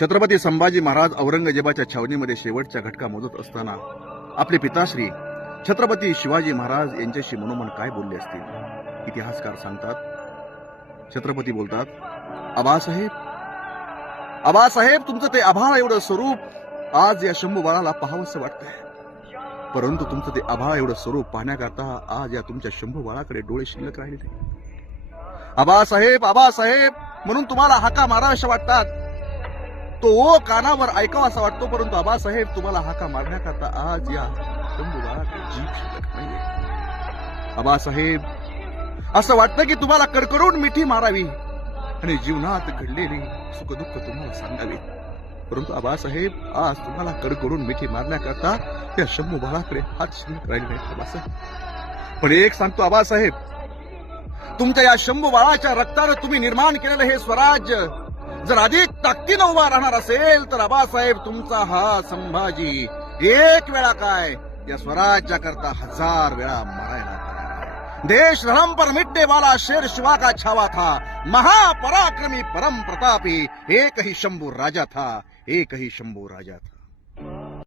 छत्रपती संभाजी महाराज औरंगजेबाच्या छावणीमध्ये शेवटच्या घटका मोजत असताना आपले पिताश्री छत्रपती शिवाजी महाराज यांच्याशी मनोमन काय बोलले असतील? इतिहासकार सांगतात. छत्रपती बोलतात आबासाहेब आबासाहेब तुमचं ते आभाळ एवढं स्वरूप आज या शंभू बाळाला पाहावंसं वाटतंय. परंतु तुमचं ते आभाळ एवढं स्वरूप पाहण्याकरता आज या तुमच्या शंभू बाळाकडे डोळे शिल्लक राहिले आबासाहेब आबासाहेब म्हणून तुम्हाला हाका माराव्याशा वाटतात. तो ओ कानावर ऐकावा असा वाटतो परंतु आबासाहेब तुम्हाला हाका मारण्याकरता आज या शंभू जीभ शिल्लक नाहीये. आबासाहेब असं वाटतं की तुम्हाला कडकडून मिठी मारावी आणि जीवनात घडलेली सुखदुःख तुम्हाला सांगावी. परंतु आबासाहेब आज तुम्हाला कडकडून मिठी मारण्याकरता त्या शंभू बाळाकडे हात शिल्लक राहिले नाहीत आबासाहेब. पण एक सांगतो आबासाहेब तुमच्या या शंभू बाळाच्या रक्तानं तुम्ही निर्माण केलेलं हे स्वराज्य जर अधिक ताकदीनं उभा राहणार असेल तर आबासाहेब तुमचा हा संभाजी एक वेळा काय या स्वराज्याकरता हजार वेळा मरायला देश धर्म पर मिटने वाला शेर शिवा का छावा था. महापराक्रमी परम प्रतापी एक ही शंभू राजा था एक ही शंभू राजा था.